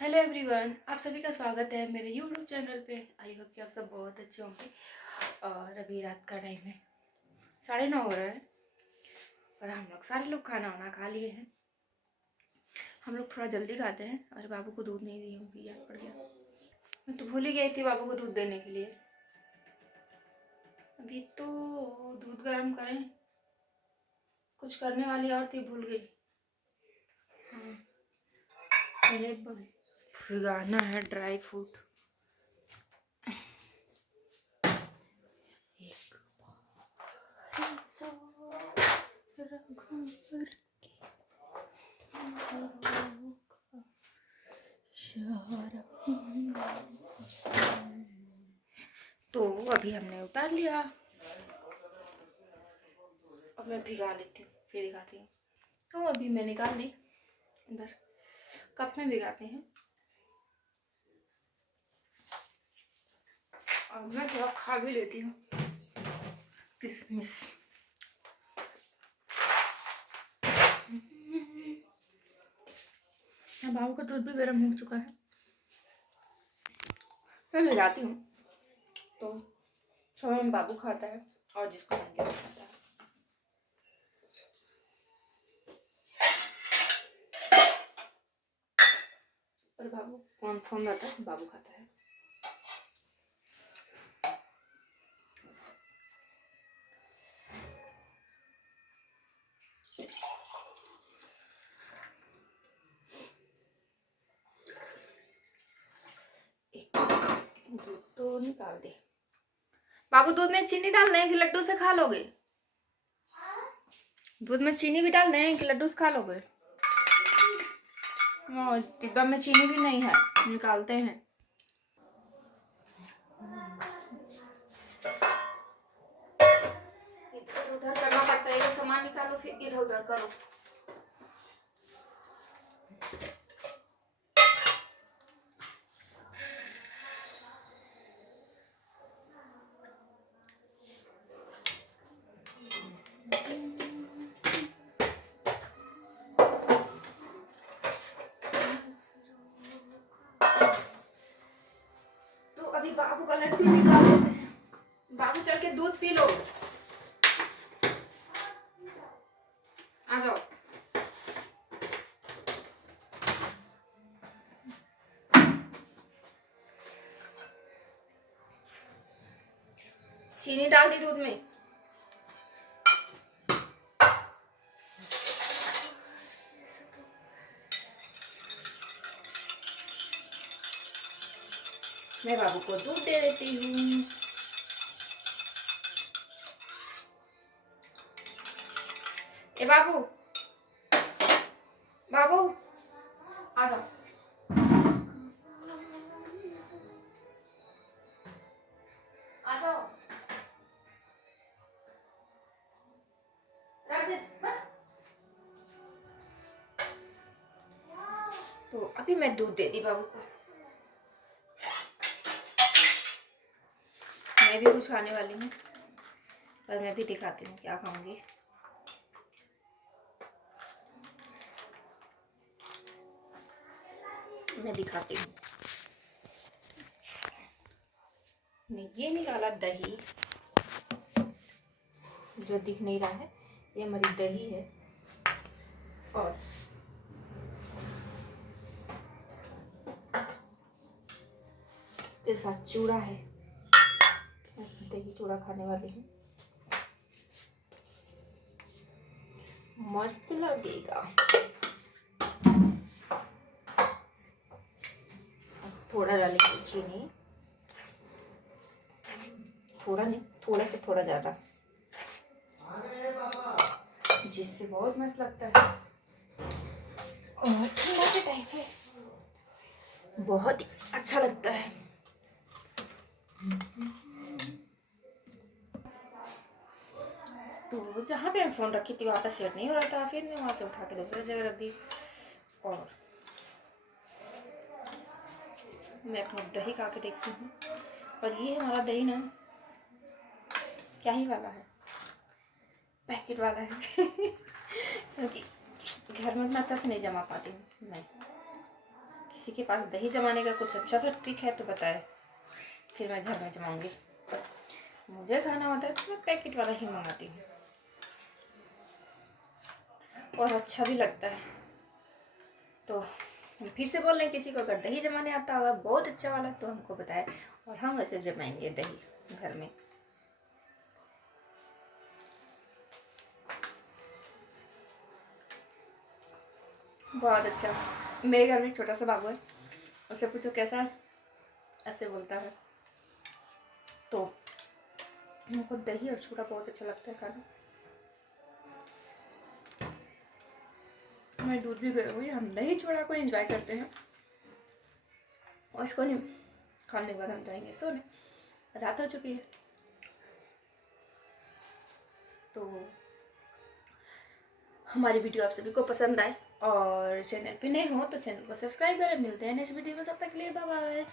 Hello everyone, आप सभी का स्वागत है मेरे यूट्यूब चैनल पे। आई होप कि आप सब बहुत अच्छे होंगे। और अभी रात का टाइम है, 9:30 हो रहा है और हम लोग सारे लोग खाना वाना खा लिए हैं। हम लोग थोड़ा जल्दी खाते हैं। और बाबू को दूध नहीं दी हूँ, भी याद पड़ गया। मैं तो भूल ही गई थी बाबू को दूध देने के लिए। अभी तो दूध गर्म करें, कुछ करने वाली और थी, भूल गई। हाँ, पहले भिगाना है ड्राई फ्रूट। तो अभी हमने उतार लिया। अब मैं भिगा लेती हूँ, फिर दिखाती हूँ। तो अभी मैं निकाल दी, इधर कप में भिगाते हैं। और मैं थोड़ा खा भी लेती हूँ किशमिश। बाबू का दूध भी गर्म हो चुका है, मैं भिगाती हूँ। तो सुबह में बाबू खाता है और जिसको मन किया खाता है। और बाबू कॉन्फर्म रहता है, बाबू खाता है। दूध तो निकाल दे बाबू। दूध में चीनी डालना है कि लड्डू से खा लोगे? दूध में चीनी भी डालना है कि लड्डू से खा लोगे? डिब्बा में चीनी भी नहीं है, निकालते हैं। इधर उधर करना पड़ता है, ये सामान निकालो फिर इधर उधर करो। तो अभी बाबू का लड्डू निकाल देते हैं। बाबू चल के दूध पी लो, आ जाओ। चीनी डाल दी दूध में। मैं बाबू को दूध दे देती हूँ। ए बाबू, बाबू आ जाओ, आ जाओ। रख दे बस। तो अभी मैं दूध दे दी बाबू को। मैं भी कुछ खाने वाली हूँ, पर मैं भी दिखाती हूँ क्या खाऊंगी। मैं दिखाती हूँ। ये निकाला दही, जो दिख नहीं रहा है ये हमारी दही है। और इसके साथ चूड़ा है, दही चूड़ा खाने वाली हूँ, मस्त लगेगा। थोड़ा डालेंगे चीनी, थोड़ा नहीं, थोड़ा से थोड़ा ज्यादा, जिससे बहुत मस्त लगता है। और ठंडा के टाइम है, बहुत ही अच्छा लगता है। तो जहाँ पे मैं फोन रखी थी वहाँ पर सेट नहीं हो रहा था, फिर मैं वहाँ से उठा के दूसरी जगह रख दी। और मैं अपना दही खा के देखती हूँ। और ये हमारा दही ना क्या ही वाला है, पैकेट वाला है क्योंकि घर में इतना अच्छा से नहीं जमा पाती हूँ मैं, किसी के पास दही जमाने का कुछ अच्छा सा ट्रिक है तो बताए, फिर मैं घर में जमाऊंगी। मुझे खाना होता है तो मैं पैकेट वाला ही मंगाती हूँ, और अच्छा भी लगता है। तो हम फिर से बोल रहे हैं, किसी को अगर दही जमाने आता होगा बहुत अच्छा वाला तो हमको बताए, और हम वैसे जमाएंगे दही घर में। बहुत अच्छा। मेरे घर में एक छोटा सा बाबू है, उससे पूछो कैसा है, ऐसे बोलता है। तो हमको दही और चूड़ा बहुत अच्छा लगता है खाना। मैं दूध भी गई हुई, हम दही चूड़ा को एंजॉय करते हैं, और इसको नहीं खाने के बाद हम जाएंगे सोने, रात हो चुकी है। तो हमारी वीडियो आप सभी को पसंद आए, और चैनल पे नए हो तो चैनल को सब्सक्राइब करें। मिलते हैं नेक्स्ट वीडियो में, तब तक के लिए बाय बाय।